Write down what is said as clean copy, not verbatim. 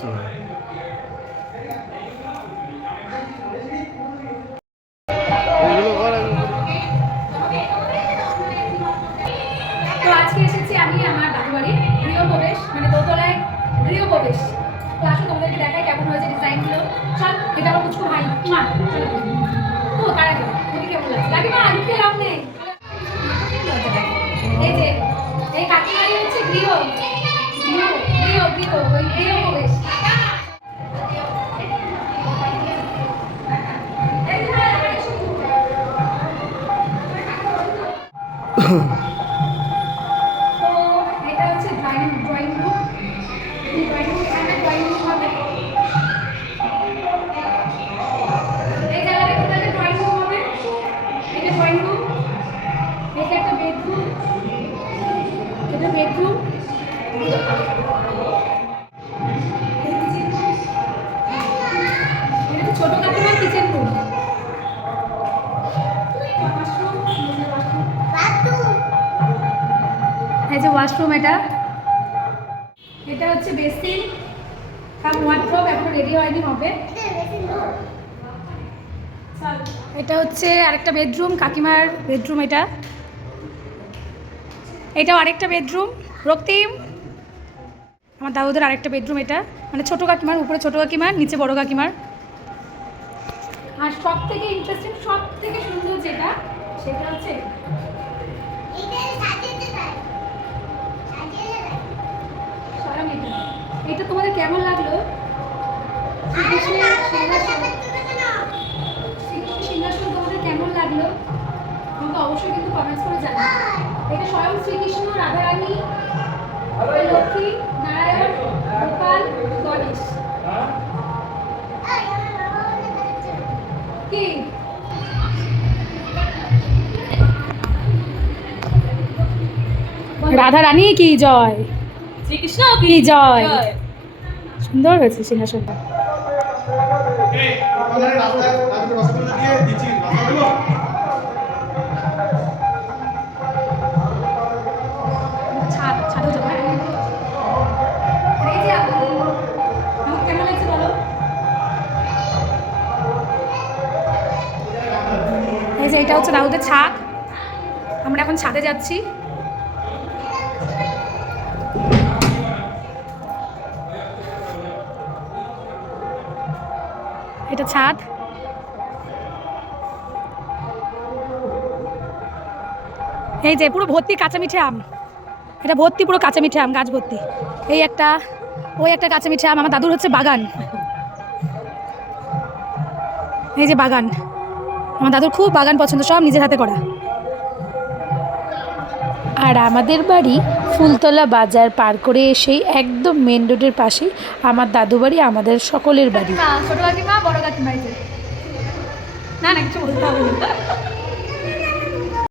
তো আজকে এসেছি আমি আমার দাদু বাড়ি গৃহপ্রবেশ, মানে দোতলায় গৃহপ্রবেশ। তো আসলে তোমাদেরকে দেখাই কেমন হয়েছে ডিজাইনগুলো। চল, এটা আমার কুচকু ভাই। তো তার আগে তুমি কেমন লাগছে? কাকিমা আজকে লাভ নেই। এই যে এই কাকিমারি হচ্ছে গৃহ গৃহ গৃহ গৃহ ওই গৃহপ্রবেশ। তো এটা হচ্ছে ড্রয়িং রুম। ড্রয়িং রুম, এখানে ড্রয়িং রুম হবে। এই জায়গাটা কোথায় ড্রয়িং রুম হবে? এটা ড্রয়িং রুম, এটা একটা বেডরুম, এটা বেডরুম, এটা ছোট কাকিমার কিচেন রুম। এই যে ওয়াশরুম, এটা হচ্ছে বেসিন কাম ওয়ার্ডরোব, এখন রেডি হয়নি, হবে। এটা হচ্ছে আরেকটা বেডরুম, কাকিমার বেডরুম। এটাও আরেকটা বেডরুম। রক্তিম, আমার দাদুদের আরেকটা বেডরুম। এটা মানে ছোট কাকিমার, উপরে ছোট কাকিমার, নিচে বড় কাকিমার। আর সব থেকে ইন্টারেস্টিং, সব থেকে সুন্দর যেটা, সেটা হচ্ছে এটা। তোমাদের কেমন লাগলো? সিংহাসন তোমাদের কেমন লাগলো আমাকে অবশ্যই কিন্তু কমেন্টস করে জানাও। এটা স্বয়ং শ্রীকৃষ্ণ, রাধারানী, লক্ষ্মী, নারায়ণ, গোপাল, গণেশ। কি রাধারানী কি জয়, শ্রীকৃষ্ণ কি জয়। সুন্দর হয়েছে সিংহাসনটা। এই যে এটা হচ্ছে দাউদের ছাদ। আমরা এখন ছাদে যাচ্ছি। এটা ছাদ। এই যে পুরো ভর্তি কাঁচা মিঠে আম, এটা ভর্তি পুরো কাঁচা মিঠে আম, গাছ ভর্তি। এই একটা, ওই একটা কাঁচা মিঠে আম। আমার দাদুর হচ্ছে বাগান, এই যে বাগান। আমার দাদুর খুব বাগান পছন্দ, সব নিজের হাতে করা। আর আমাদের বাড়ি ফুলতলা বাজার পার করে এসেই একদম মেন রোডের পাশেই আমার দাদু বাড়ি, আমাদের সকলের বাড়ি। ছোট কাকিমা, বড় কাকিমা। না না, কিছু বলতে হবে না।